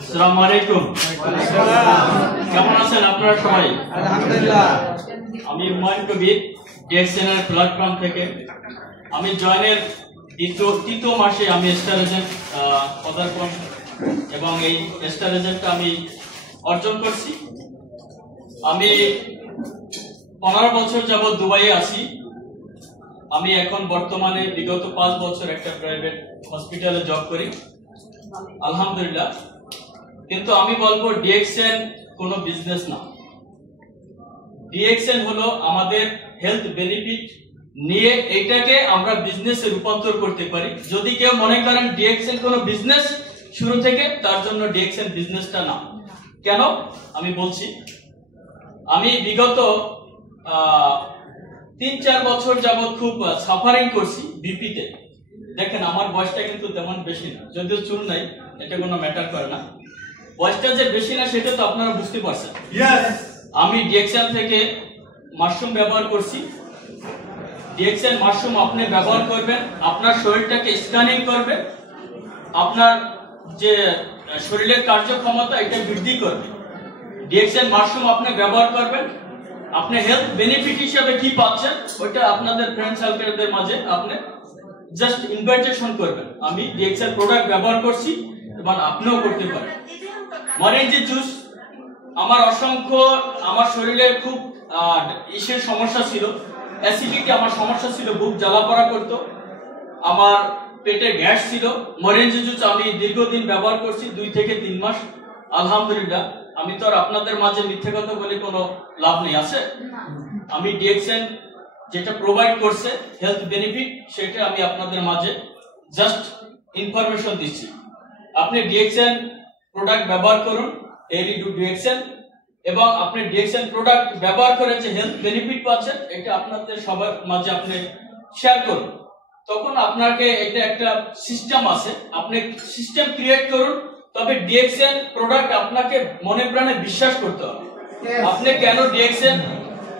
আসসালামু আলাইকুম। কেমন আছেন আপনারা সবাই? আলহামদুলিল্লাহ। আমি হুমায়ুন কবির, ডিএক্সএন এর প্ল্যাটফর্ম থেকে। আমি জয়েনের তৃতীয় মাসে আমি স্টার এজেন্ট পদার্পণ এবং এই স্টার এজেন্টটা আমি অর্জন করছি। আমি 15 বছর যাবৎ দুবাইয়ে আছি। আমি এখন বর্তমানে বিগত 5 বছর একটা প্রাইভেট হসপিটালে জব করি, আলহামদুলিল্লাহ। কিন্তু আমি বলবো ডিএক্সএন কোনো বিজনেস না। ডিএক্সএন হলো আমাদের হেলথ বেনিফিট নিয়ে এটাকে আমরা বিজনেসে রূপান্তর করতে পারি। যদি কেউ মনে করেন ডিএক্সএন কোনো বিজনেস শুরু থেকে, তার জন্য ডিএক্সএন বিজনেসটা না। কেন আমি বলছি, আমি বিগত 3-4 বছর যাবৎ খুব সাফারিং করছি বিপিতে। দেখেন আমার বয়সটা কিন্তু তেমন বেশি না, যদিও চুল নাই, এটা কোনো ম্যাটার করে না। বয়সটা যে বেশি না সেটা তো আপনারা বুঝতে পারছেন। আমি ডিএক্সএন থেকে মাশরুম ব্যবহার করছি। ডিএক্সএন মাশরুম আপনি ব্যবহার করবেন, আপনার শরীরটাকে স্ক্যানিং করবে, আপনার যে শরীরের কার্যক্ষমতা এটা বৃদ্ধি করবে। ডিএক্সএন মাশরুম আপনি ব্যবহার করবেন, আপনি হেলথ বেনিফিট হিসেবে কি পাচ্ছেন ওইটা আপনাদের ফ্রেন্ড সার্কেলদের মাঝে আপনি জাস্ট ইনভাইটেশন করবেন। আমি ডিএক্সএন প্রোডাক্ট ব্যবহার করছি এবং আপনিও করতে পারেন। মরেঞ্জি জুস আমার আমার শরীরে খুব ইসের সমস্যা ছিল, অ্যাসিডিটি আমার সমস্যা ছিল, বুক জ্বালা পড়া করতো, আমার পেটে গ্যাস ছিল। মরেঞ্জি জুস আমি দীর্ঘদিন ব্যবহার করছি, 2 থেকে 3 মাস, আলহামদুলিল্লাহ। আমি তো আর আপনাদের মাঝে মিথ্যে কথা বলে কোনো লাভ নেই, আছে। আমি ডিএক্সএন যেটা প্রোভাইড করছে হেলথ বেনিফিট, সেটা আমি আপনাদের মাঝে জাস্ট ইনফরমেশন দিচ্ছি। আপনি ডিএক্সএন প্রোডাক্ট ব্যবহার করুন, ডেইলি ডু ডিএক্সএন, এবং আপনি ডিএক্সএন প্রোডাক্ট ব্যবহার করে যে হেলথ বেনিফিট পাচ্ছেন এটা আপনাদের সবার মাঝে আপনি শেয়ার করুন। তখন আপনাকে এটা একটা সিস্টেম আছে, আপনি সিস্টেম ক্রিয়েট করুন। তবে ডিএক্সএন প্রোডাক্ট আপনাকে মনে প্রাণে বিশ্বাস করতে হবে। আপনি কেন ডিএক্সএন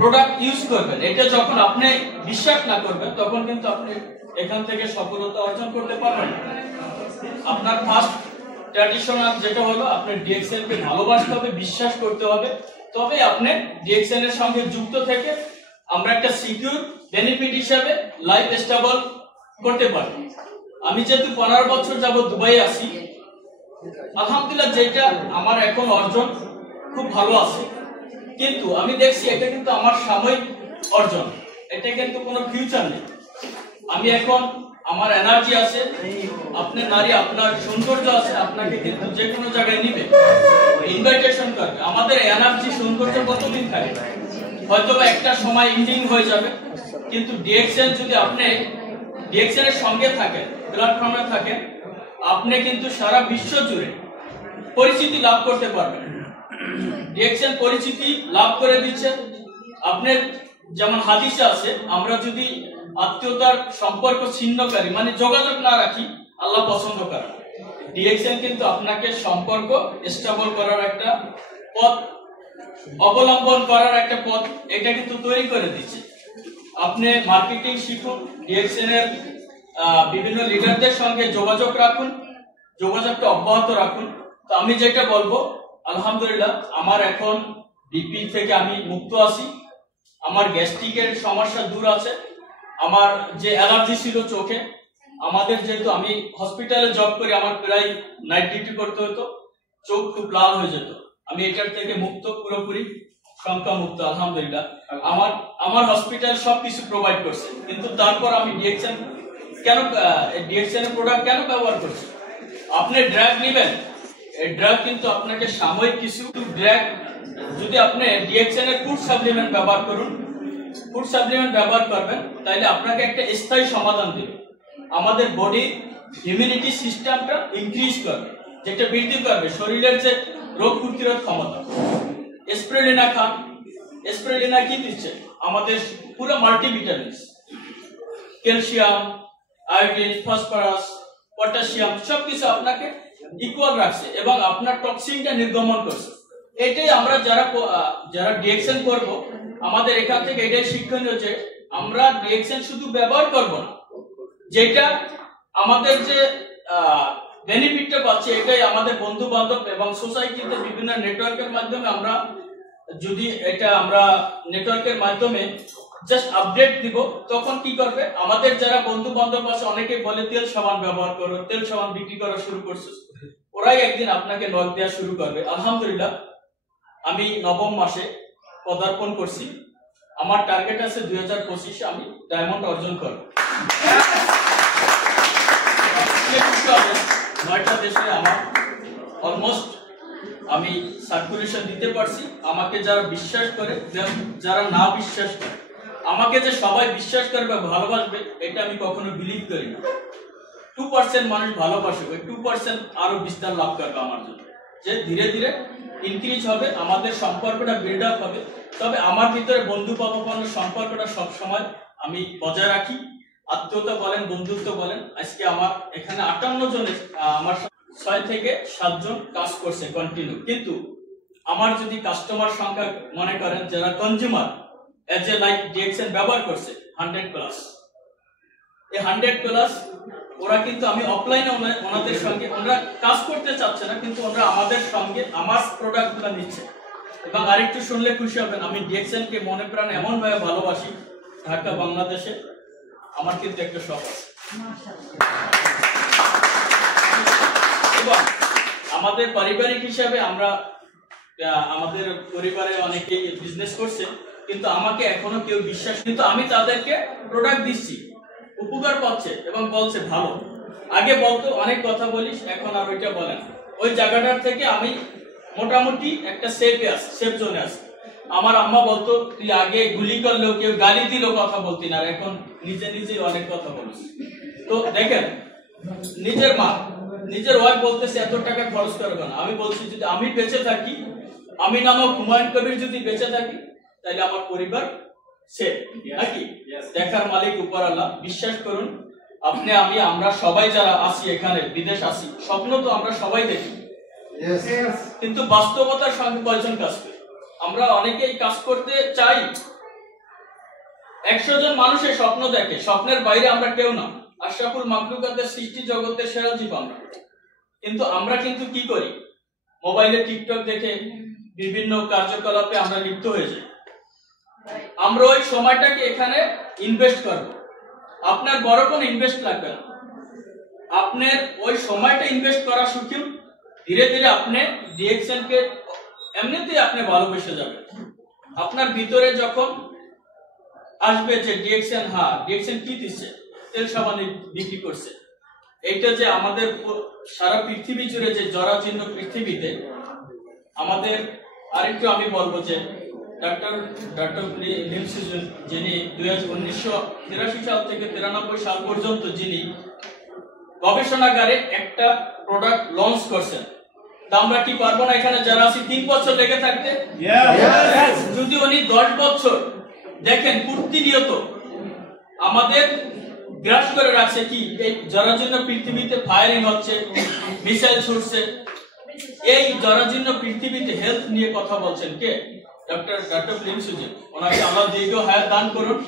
প্রোডাক্ট ইউজ করবেন, এটা যখন আপনি বিশ্বাস না করবেন তখন কিন্তু আপনি এখান থেকে সফলতা অর্জন করতে পারবেন না। আপনার ফার্স্ট ট্র্যাডিশনাল যেটা হলো আপনি ডিএক্সএন কে ভালোবাসতে হবে, বিশ্বাস করতে হবে, তবে আপনি ডিএক্সএন এর সঙ্গে যুক্ত থেকে আমরা একটা সিকিউর বেনিফিট হিসেবে লাইফ স্টেবল করতে পারি। আমি যেহেতু 15 বছর যাবত দুবাই আছি, আলহামদুলিল্লাহ যেটা আমার এখন অর্জন খুব ভালো আছে, কিন্তু আমি দেখছি এটা কিন্তু আমার সাময়িক অর্জন, এটা কিন্তু কোনো ফিউচার নেই। আমি এখন আমার এনার্জি আছে, আপনি নারী, আপনার সৌন্দর্য আছে, আপনাকে কিন্তু যে কোনো জায়গায় নিবে, ইনভাইটেশন করবে। আমাদের এনার্জি সৌন্দর্য কতদিন থাকে, হয়তো একটা সময় এন্ডিং হয়ে যাবে, কিন্তু ডিএক্সএন যদি আপনি ডিএক্সএন এর সঙ্গে থাকেন, প্ল্যাটফর্মে থাকেন, আপনি কিন্তু সারা বিশ্ব জুড়ে পরিচিতি লাভ করতে পারবেন। ডিএক্সএন পরিচিতি লাভ করে দিচ্ছে। আপনার যেমন হাদিসে আছে, আমরা যদি আত্মীয়তার সম্পর্ক ছিন্নকারী মানে যোগাযোগ না রাখি, আল্লাহ পছন্দ করে। ডিএক্সএন কিন্তু আপনাকে সম্পর্ক স্টেবল করার একটা পথ অবলম্বন করার একটা পথ এটা কিন্তু তৈরি করে দিচ্ছে। আপনি মার্কেটিং শিখুন, ডিএক্সএন এর বিভিন্ন লিডারদের সঙ্গে যোগাযোগ রাখুন, যোগাযোগটা অব্যাহত রাখুন। তো আমি যেটা বলবো, আলহামদুলিল্লাহ আমার এখন বিপি থেকে আমি মুক্ত আছি, আমার গ্যাস্ট্রিকের সমস্যা দূর আছে, আমার যে অ্যালার্জি ছিল চোখে, আমাদের যেহেতু আমি হসপিটালে জব করি, আমার প্রায় নাইট ডিউটি করতে হতো, চোখ খুব লাল হয়ে যেত। আমি এটার থেকে মুক্ত, পুরোপুরি সংখ্যা মুক্ত, আলহামদুলিল্লাহ। আমার হসপিটাল সবকিছু প্রোভাইড করছে, কিন্তু তারপর আমি ডিএক্সএন এর প্রোডাক্ট কেন ব্যবহার করছি? আপনি ড্রাগ নেবেন, এই ড্রাগ কিন্তু আপনাকে সাময়িক কিছু ড্রাগ, যদি আপনি ডিএক্সএন এর ফুড সাপ্লিমেন্ট ব্যবহার করুন, ফুড সাপ্লিমেন্ট ব্যবহার করবেন, তাহলে আপনাকে একটা স্থায়ী সমাধান দেবে। আমাদের বডি ইমিউনিটি সিস্টেমটা ইনক্রিজ করবে, যেটা বৃদ্ধি করবে শরীরের যে রোগ প্রতিরোধ ক্ষমতা। স্প্রেলিনা খান, স্প্রেলিনা কি দিচ্ছে? আমাদের পুরো multivitamins, calcium, iodine, phosphorus, potassium সবকিছু আপনাকে ইকুয়াল রাখছে এবং আপনার টক্সিনটা নির্গমন করছে। এটাই আমরা যারা ডিএক্সএন করব, আমাদের এখান থেকে এটাই শিক্ষণীয় যে আমরা ডিএক্সএন শুধু ব্যবহার করব না, যেটা আমাদের যে বেনিফিটটা পাচ্ছি, এটাই আমাদের বন্ধু বান্ধব এবং সোসাইটিতে বিভিন্ন নেটওয়ার্কের মাধ্যমে আমরা যদি এটা আমরা নেটওয়ার্কের মাধ্যমে জাস্ট আপডেট দিব, তখন কি করবে আমাদের যারা বন্ধু বান্ধব আছে অনেকে বলে তেল সাবান ব্যবহার করো, তেল সাবান বিক্রি করা শুরু করছো, ওরাই একদিন আপনাকে নক দেওয়া শুরু করবে। আলহামদুলিল্লাহ আমি নবম মাসে পদার্পণ করছি। আমার টার্গেট আছে 2025-এ আমি ডায়মন্ড অর্জন করব। 9টা দেশে আমার অলমোস্ট আমি সার্কুলেশন দিতে পারছি। আমাকে যারা বিশ্বাস করে, যারা না বিশ্বাস করে, আমাকে যে সবাই বিশ্বাস করবে ভালোবাসবে এটা আমি কখনো বিলিভ করি না। 2% মানুষ ভালোবাসে, ওই 2% আরো বিস্তার লাভ করবে আমার জন্য, যে ধীরে ধীরে ইনক্রিজ হবে, আমাদের সম্পর্কটা বিল্ড আপ হবে। তবে আমার ভিতরে বন্ধু বান্ধব সম্পর্কটা সব সময় আমি বজায় রাখি। আত্মীয়তা বলেন, বন্ধুত্ব বলেন। আজকে আমার এখানে 58 জনের আমার 6 থেকে 7 জন কাজ করছে কন্টিনিউ। কিন্তু আমার যদি কাস্টমার সংখ্যা মনে করেন যারা consumer as a like DXN ব্যবহার করছে 100+, এই 100+, ওরা কিন্তু আমি অফলাইনে ওনাদের সঙ্গে ওরা কাজ করতে চাচ্ছে না, কিন্তু ওরা আমাদের সঙ্গে আমার প্রোডাক্টগুলো নিচ্ছে। এবং আরেকটু শুনলে খুশি হবেন, আমি ডিএক্সএন কে মনে প্রাণ এমন ভাবে ভালোবাসি, ঢাকা বাংলাদেশে আমার কিন্তু একটা শখ আছে। এবং আমাদের পারিবারিক হিসাবে আমরা আমাদের পরিবারে অনেকে বিজনেস করছে, কিন্তু আমাকে এখনো কেউ বিশ্বাস, কিন্তু আমি তাদেরকে প্রোডাক্ট দিচ্ছি, উপকার পাচ্ছে এবং বলছে ভালো। আগে বলতো অনেক কথা বলিস, এখন আর ওইটা বলে না। ওই জায়গাটার থেকে আমি মোটামুটি একটা সেফ জোনে আছি। আমার আম্মা বলতো তুই আগে গুলি করলেও কেউ গালি দিলেও কথা বলতি না, আর এখন নিজে নিজে অনেক কথা বলিস। তো দেখেন, নিজের মা নিজের ওয়াইফ বলতেছে এত টাকা খরচ করবে না। আমি বলছি যদি আমি বেঁচে থাকি, আমি নামক হুমায়ুন কবির যদি বেঁচে থাকি, তাহলে আমার পরিবার সেফ নাকি? দেখার মালিক উপর আল্লাহ। বিশ্বাস করুন, আপনি আমি আমরা সবাই যারা আছি এখানে, বিদেশ আছি, স্বপ্ন তো আমরা সবাই দেখি, কিন্তু বাস্তবতার সঙ্গে কয়জন কাজ করে? আমরা অনেকেই কাজ করতে চাই। 100 জন মানুষের স্বপ্ন দেখে, স্বপ্নের বাইরে আমরা কেউ না। আশরাফুল মাখলুকাতের সৃষ্টি জগতের সেরা জীব আমরা। কিন্তু আমরা কিন্তু কি করি? মোবাইলে টিকটক দেখে বিভিন্ন কার্যকলাপে আমরা লিপ্ত হয়ে যাই। আমরা ওই সময়টাকে এখানে ইনভেস্ট করব। আপনার বড় কোনো ইনভেস্ট লাগবে না, আপনার ওই সময়টা ইনভেস্ট করা শিখুন। ধীরে ধীরে আপনি ডিএক্সএন কে এমনিতেই আপনি ভালোবেসে যাবেন। আপনার ভিতরে যখন আসবে যে ডিএক্সএন, হ্যাঁ ডিএক্সএন কি দিচ্ছে, তেল সাবান বিক্রি করছে, এইটা যে আমাদের সারা পৃথিবী জুড়ে যে জরাজীর্ণ পৃথিবীতে আমাদের। আরেকটু আমি বলবো যে ডক্টর লিম সিজন, যিনি 1983 সাল থেকে 93 সাল পর্যন্ত যিনি গবেষণাগারে একটা প্রোডাক্ট লঞ্চ করছেন, তা আমরা কি পারবো না এখানে যারা আছি 3 বছর লেগে থাকতে? যদি উনি 10 বছর দেখেন প্রতিনিয়ত আমাদের গ্রাস করে রাখছে কি, এই জরাজীর্ণ পৃথিবীতে ফায়ারিং হচ্ছে, মিসাইল ছুটছে, এই জরাজীর্ণ পৃথিবীতে হেলথ নিয়ে কথা বলছেন কে? Doctor Lim season. ওনাকে আল্লাহ দীর্ঘ হায়াত দান করুন।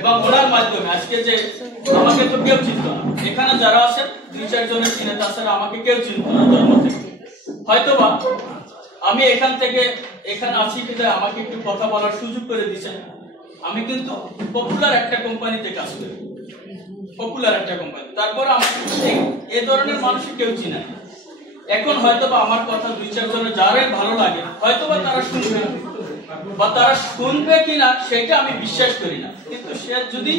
এবং ওনার মাধ্যমে আজকে যে আমাকে তো কেউ চিনত না, এখানে যারা আছেন 2-4 জনের চিনে, তাছাড়া আমাকে কেউ চিনত না জন্ম থেকে। হয়তোবা আমি এখানে আছি কিন্তু আমাকে একটু কথা বলার সুযোগ করে দিচ্ছেন। আমি কিন্তু পপুলার একটা কোম্পানিতে কাজ করি, পপুলার একটা কোম্পানি, তারপর আমাকে এই ধরনের মানুষ কেউ চিনে। এখন হয়তোবা আমার কথা 2-4 জনের যারাই ভালো লাগে, হয়তোবা তারা শুনবে, বা তারা শুনবে কিনা সেটা আমি বিশ্বাস করি না। কিন্তু সে যদি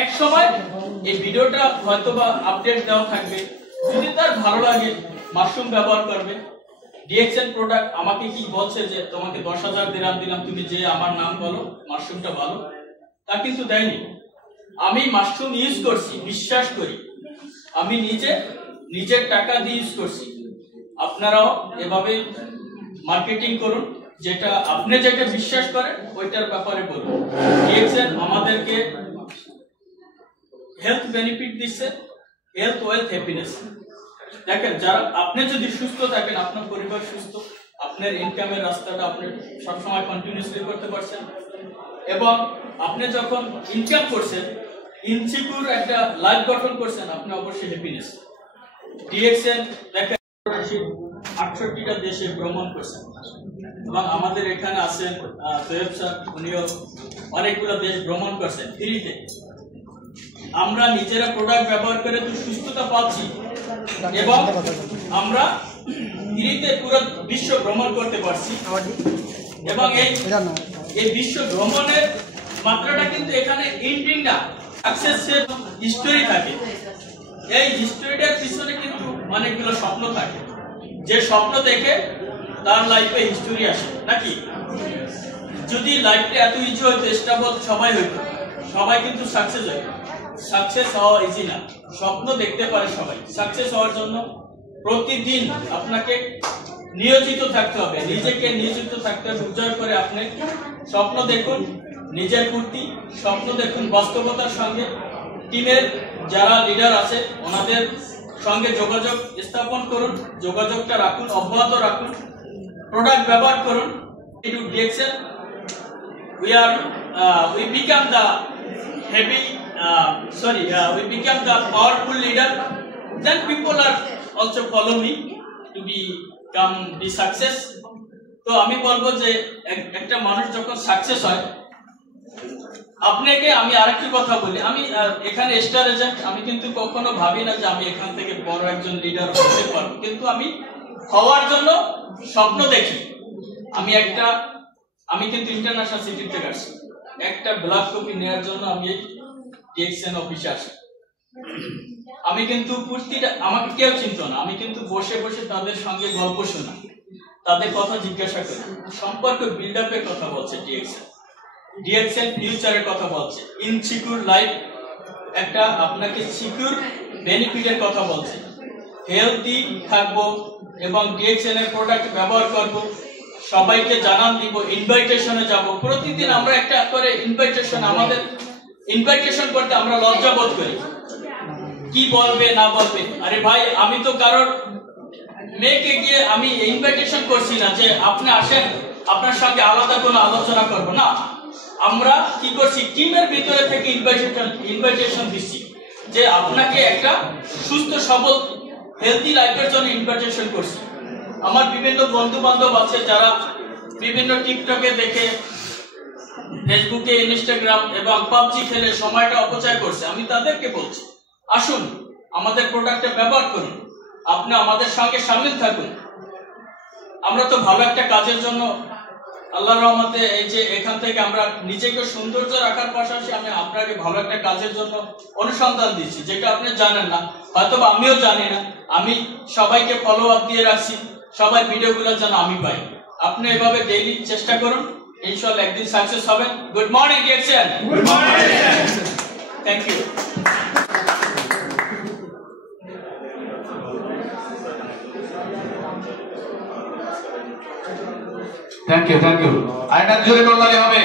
এক সময় এই ভিডিওটা হয়তোবা আপডেট দেওয়া থাকবে, যদি তার ভালো লাগে মাশরুম ব্যবহার করবে। ডিএক্সএন প্রোডাক্ট আমাকে কি বলছে যে তোমাকে 10,000 দিরাম দিলাম, তুমি যে আমার নাম বলো, মাশরুমটা ভালো, তা কিন্তু দেয়নি। আমি মাশরুম ইউজ করছি, বিশ্বাস করি, আমি নিজের টাকা দিয়ে ইউজ করছি। আপনারাও এভাবে মার্কেটিং করুন, যেটা আপনি যেটা বিশ্বাস করেন ওইটার ব্যাপারে বলুন। ডিএক্সএন আমাদেরকে হেলথ বেনিফিট দিচ্ছে, হেলথ, ওয়েলথ, হ্যাপিনেস। দেখেন, যারা আপনি যদি সুস্থ থাকেন, আপনার পরিবার সুস্থ, আপনার ইনকামের রাস্তাটা আপনি সবসময় কন্টিনিউসলি করতে পারছেন। এবং আপনি যখন ইনকাম করছেন, ইনসিকিউর একটা লাইফ গঠন করছেন, আপনি অবশ্যই হ্যাপিনেস। ডিএক্সএন দেখেন 68টা দেশে ভ্রমণ করছেন এবং আমাদের এখানে আছেন সৈয়দ স্যার, উনিও অনেকগুলো দেশ ভ্রমণ করছেন ফ্রিতে। আমরা নিজেরা প্রোডাক্ট ব্যবহার করে তো সুস্থতা পাচ্ছি এবং আমরা ফ্রিতে পুরো বিশ্ব ভ্রমণ করতে পারছি এবং এই বিশ্ব ভ্রমণের মাত্রাটা কিন্তু এখানে ইন্ডিং না, সাকসেসের হিস্টোরি থাকে। এই হিস্টোরিটার পিছনে কিন্তু অনেকগুলো স্বপ্ন থাকে, যে স্বপ্ন দেখে তার লাইফে হিস্টোরি আসে নাকি। যদি লাইফটা এত ইজি হইতো, স্টেবল সবাই হইতো, সবাই কিন্তু সাকসেস হইতো। সাকসেস হওয়া ইজি না, স্বপ্ন দেখতে পারে সবাই। সাকসেস হওয়ার জন্য প্রতিদিন আপনাকে নিয়োজিত থাকতে হবে, নিজেকে নিয়োজিত থাকতে হবে। উজাড় করে আপনি স্বপ্ন দেখুন, নিজের প্রতি স্বপ্ন দেখুন বাস্তবতার সঙ্গে। টিমের যারা লিডার আছে ওনাদের সঙ্গে যোগাযোগ স্থাপন করুন, যোগাযোগটা রাখুন, অব্যাহত রাখুন, প্রোডাক্ট ব্যবহার করুন। Into DXL we become the heavy we become the powerful leader, then people are also follow me to be success. তো আমি বলবো যে একটা মানুষ যখন সাকসেস হয়, আপনাকে আমি আরেকটি কথা বলি, আমি এখানে স্টার এজেন্ট, আমি কিন্তু কখনো ভাবি না যে আমি এখান থেকে বড় একজন লিডার হতে পারবো, কিন্তু আমি হওয়ার জন্য স্বপ্ন দেখি। আমি কিন্তু ইন্টারন্যাশনাল সিটি থেকে আসছি, একটা ব্লক কপি নেওয়ার জন্য আমি ডিএক্সএন অফিসে আসি। আমি কিন্তু প্রতিটা, আমাকে কেউ চিনতো না, আমি কিন্তু বসে বসে তাদের সঙ্গে গল্প শোনা, তাদের কথা জিজ্ঞাসা করি, সম্পর্ক বিল্ড আপের কথা বলছে ডিএক্সএন ফিউচারের কথা বলছে, ইনসিকিউর লাইফ একটা আপনাকে সিকিউর বেনিফিটের কথা বলছে, হেলদি থাকবো এবং ডিএক্সএন এর প্রোডাক্ট ব্যবহার করব, সবাইকে জানান দিব, ইনভাইটেশনে যাব। প্রতিদিন আমরা একটা করে ইনভাইটেশন, আমাদের ইনভাইটেশন করতে আমরা লজ্জা বোধ করি, কি বলবে না বলবে। আরে ভাই, আমি তো কারোর মেয়েকে গিয়ে আমি ইনভাইটেশন করছি না যে আপনি আসেন, আপনার সঙ্গে আলাদা কোনো আলোচনা করব না। আমরা কি করছি, টিমের ভিতরে থেকে ইনভাইটেশন দিচ্ছি যে আপনাকে একটা সুস্থ সবল হেলদি লাইফের জন্য ইনভাইটেশন করছি। আমার বিভিন্ন বন্ধু বান্ধব আছে যারা বিভিন্ন টিকটকে দেখে, ফেসবুকে, ইনস্টাগ্রাম এবং পাবজি খেলে সময়টা অপচয় করছে। আমি তাদেরকে বলছি, আসুন আমাদের প্রোডাক্টটা ব্যবহার করুন, আপনি আমাদের সঙ্গে শামিল থাকুন। আমরা তো ভালো একটা কাজের জন্য, আল্লাহর রহমতে এই যে এখান থেকে আমরা নিজেকে সৌন্দর্য রাখার পাশাপাশি আমি আপনাকে ভালো একটা কাজের জন্য অনুসন্ধান দিচ্ছি, যেটা আপনি জানেন না, হয়তো আমিও জানি না। আমি সবাইকে ফলো আপ দিয়ে রাখছি, সবাই ভিডিওগুলো যেন আমি পাই। আপনি এভাবে ডেইলি চেষ্টা করুন, ইনশাআল্লাহ একদিন সাকসেস হবেন। Good morning DXN. Good morning. Thank you. Thank you. আরেকটা জোরে করলে হবে।